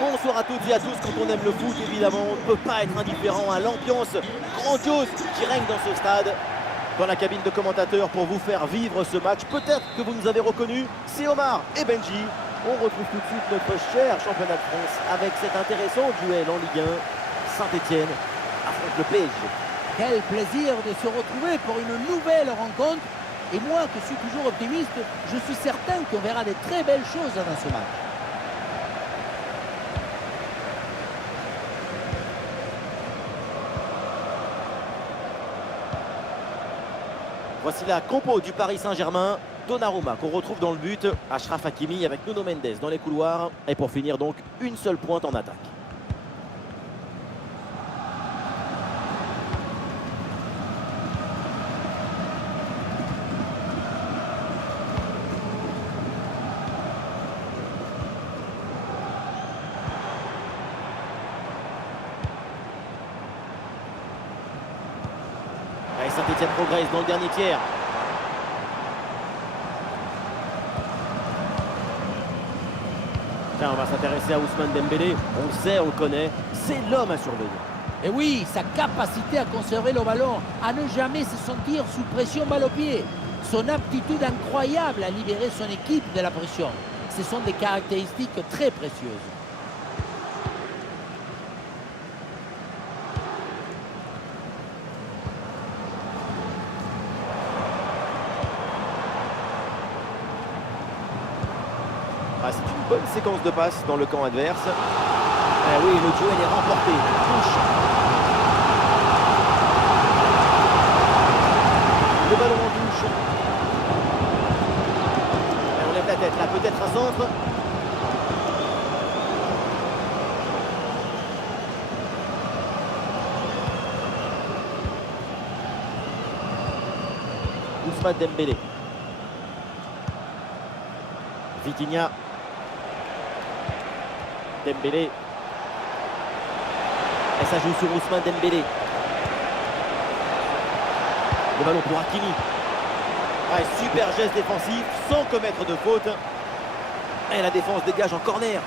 Bonsoir à toutes et à tous. Quand on aime le foot, évidemment, on ne peut pas être indifférent à l'ambiance grandiose qui règne dans ce stade. Dans la cabine de commentateurs pour vous faire vivre ce match, peut-être que vous nous avez reconnus, c'est Omar et Benji. On retrouve tout de suite notre cher championnat de France avec cet intéressant duel en Ligue 1. Saint-Etienne affronte le PSG. Quel plaisir de se retrouver pour une nouvelle rencontre. Et moi, qui suis toujours optimiste, je suis certain qu'on verra des très belles choses dans ce match. Voici la compo du Paris Saint-Germain. Donnarumma qu'on retrouve dans le but, Achraf Hakimi avec Nuno Mendes dans les couloirs. Et pour finir donc, une seule pointe en attaque. Et Saint-Etienne progresse dans le dernier tiers. Tiens, on va s'intéresser à Ousmane Dembélé. On le sait, on le connaît. C'est l'homme à surveiller. Et oui, sa capacité à conserver le ballon, à ne jamais se sentir sous pression balle au pied. Son aptitude incroyable à libérer son équipe de la pression. Ce sont des caractéristiques très précieuses. Ah, c'est une bonne séquence de passes dans le camp adverse. Ah oui, le duel est remporté. Touche. Le ballon en touche. Et on lève la tête là, peut-être un centre. Ousmane Dembélé. Vitinha. Dembélé. Et ça joue sur Ousmane Dembélé. Le ballon pour Hakimi. Ah, super geste défensif sans commettre de faute. Et la défense dégage en corner.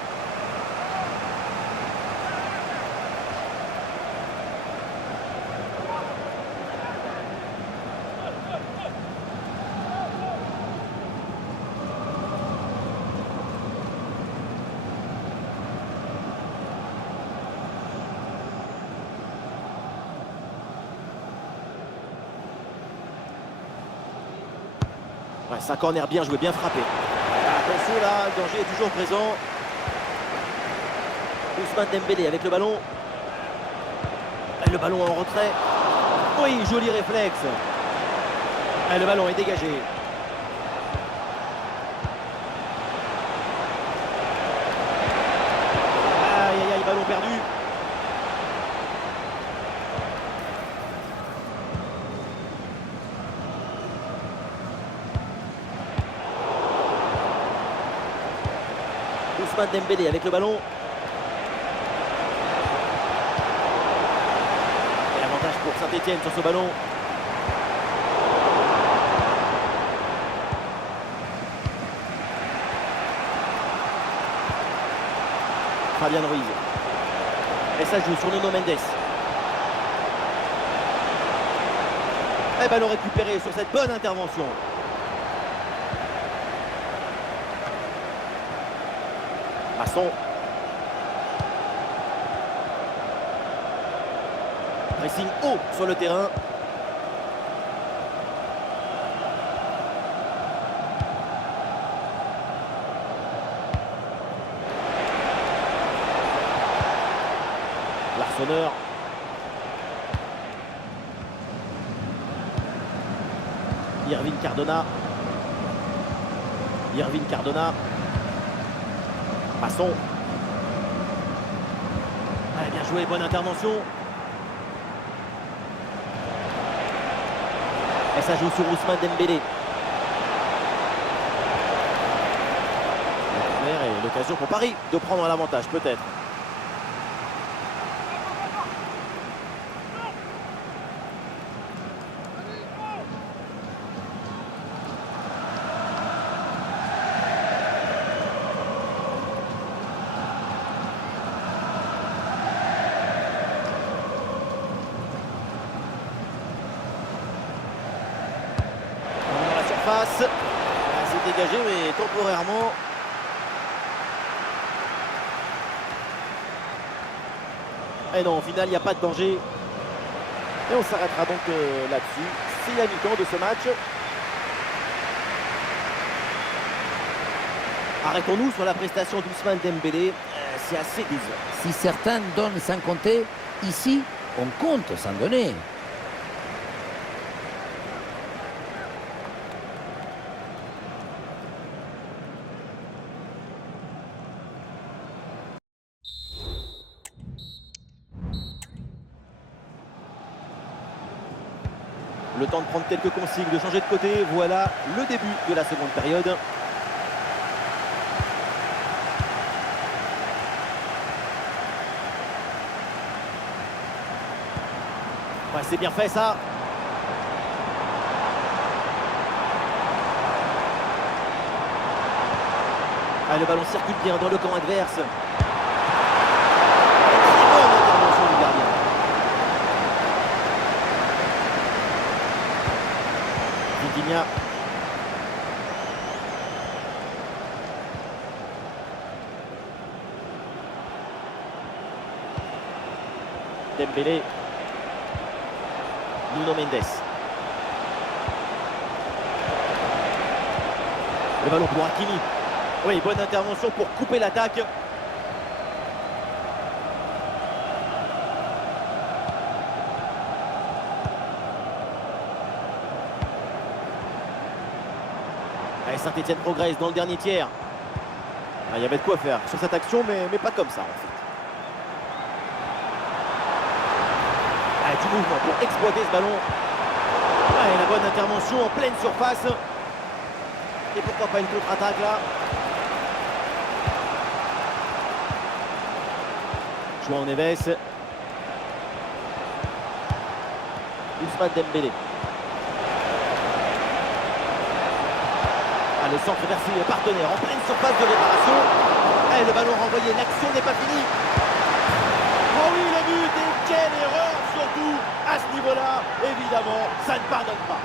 Ouais, c'est un corner bien joué, bien frappé. Attention là, le danger est toujours présent. Ousmane Dembélé avec le ballon. Et le ballon en retrait. Oui, joli réflexe. Et le ballon est dégagé. Aïe aïe aïe, ballon perdu. Ousmane Dembélé avec le ballon. Et l'avantage pour Saint-Etienne sur ce ballon. Fabian Ruiz. Et ça joue sur Nuno Mendes. Et ballon récupéré sur cette bonne intervention. Masson. Pressing haut sur le terrain. Larsonneur. Irvine Cardona. Irvine Cardona. Masson. Allez, bien joué, bonne intervention. Et ça joue sur Ousmane Dembélé. Et l'occasion pour Paris de prendre l'avantage, peut-être. surface. C'est dégagé, mais temporairement. Et non, au final, il n'y a pas de danger. Et on s'arrêtera donc là-dessus. C'est la mi-temps de ce match. Arrêtons-nous sur la prestation d'Ousmane Dembélé. C'est assez décevant. Si certains donnent sans compter, ici, on compte sans donner. Le temps de prendre quelques consignes, de changer de côté. Voilà le début de la seconde période. Ouais, c'est bien fait ça. Ah, le ballon circule bien dans le camp adverse. Très bonne intervention du gardien. Vitinha. Dembélé. Nuno Mendes. Le ballon pour Hakimi. Oui, bonne intervention pour couper l'attaque. Allez, Saint-Etienne progresse dans le dernier tiers. Ah, il y avait de quoi faire sur cette action, mais pas comme ça en fait. Ah, du mouvement pour exploiter ce ballon. Ah, et la bonne intervention en pleine surface. Et pourquoi pas une contre-attaque là. João Neves. Ousmane Dembélé. Ah, le centre vers ses partenaires en pleine surface de réparation. Et le ballon renvoyé, l'action n'est pas finie. Oh oui, le but, et quelle erreur surtout à ce niveau-là. Évidemment, ça ne pardonne pas.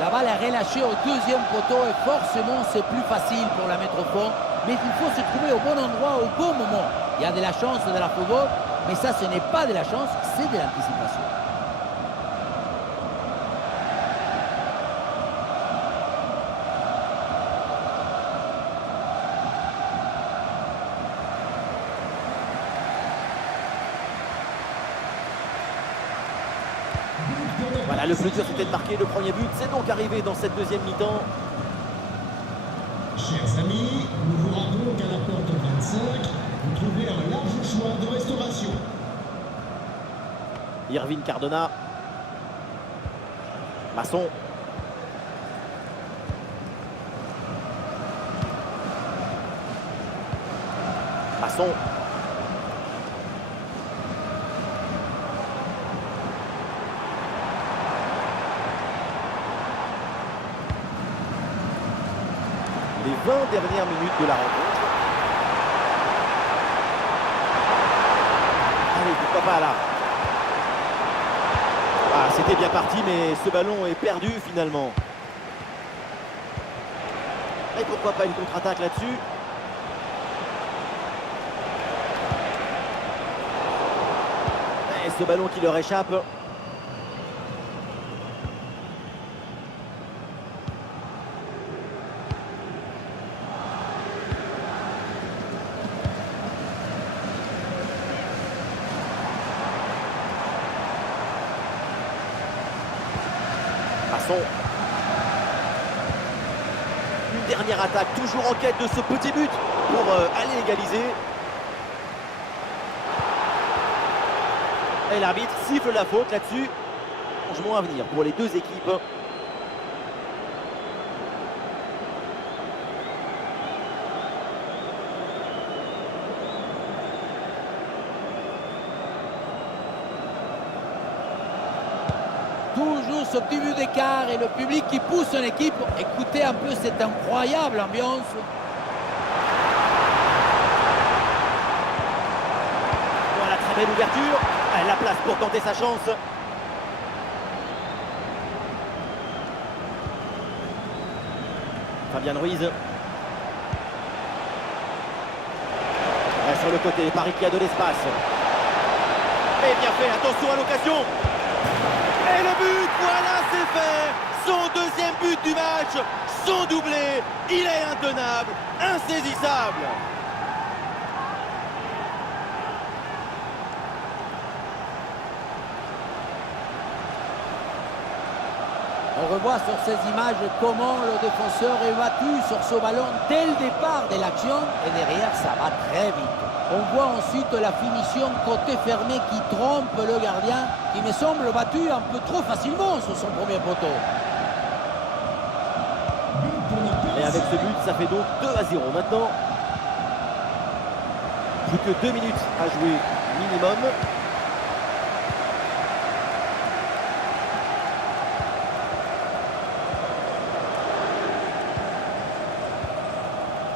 La balle est relâchée au deuxième poteau et forcément c'est plus facile pour la mettre au fond. Mais il faut se trouver au bon endroit au bon moment. Il y a de la chance de la football, mais ça ce n'est pas de la chance, c'est de l'anticipation. Voilà, le plus dur c'était de marquer le premier but. C'est donc arrivé dans cette deuxième mi-temps. Chers amis, nous vous rendons qu'à la porte 25, vous trouvez un large choix de restauration. Irvine Cardona. Masson. Masson. Les 20 dernières minutes de la rencontre. Allez, pourquoi pas là. Ah, c'était bien parti, mais ce ballon est perdu finalement. Et pourquoi pas une contre-attaque là-dessus. Et ce ballon qui leur échappe. Masson. Une dernière attaque, toujours en quête de ce petit but pour aller égaliser. Et l'arbitre siffle la faute là-dessus. Changement à venir pour les deux équipes. Toujours ce petit but d'écart et le public qui pousse son équipe. Écoutez un peu cette incroyable ambiance. Très belle ouverture. La place pour tenter sa chance. Fabian Ruiz. Sur le côté, Paris qui a de l'espace. Et bien fait, attention à l'occasion. Et le but, voilà, c'est fait. Son deuxième but du match, son doublé. Il est intenable, insaisissable. On revoit sur ces images comment le défenseur est battu sur ce ballon dès le départ de l'action et derrière ça va très vite. On voit ensuite la finition côté fermé qui trompe le gardien qui me semble battu un peu trop facilement sur son premier poteau. Et avec ce but, ça fait donc 2-0 maintenant. Plus que 2 minutes à jouer minimum.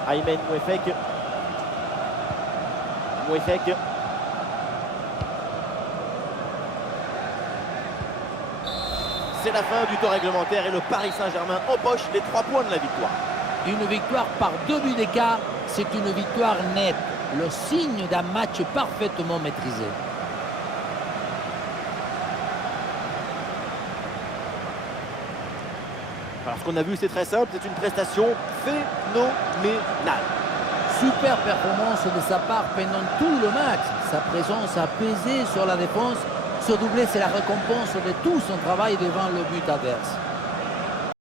Aymen Mouefek. C'est la fin du temps réglementaire et le Paris Saint-Germain empoche les 3 points de la victoire. Une victoire par 2 buts d'écart, c'est une victoire nette, le signe d'un match parfaitement maîtrisé. Alors ce qu'on a vu, c'est très simple, c'est une prestation phénoménale. Super performance de sa part pendant tout le match. Sa présence a pesé sur la défense. Ce doublé, c'est la récompense de tout son travail devant le but adverse.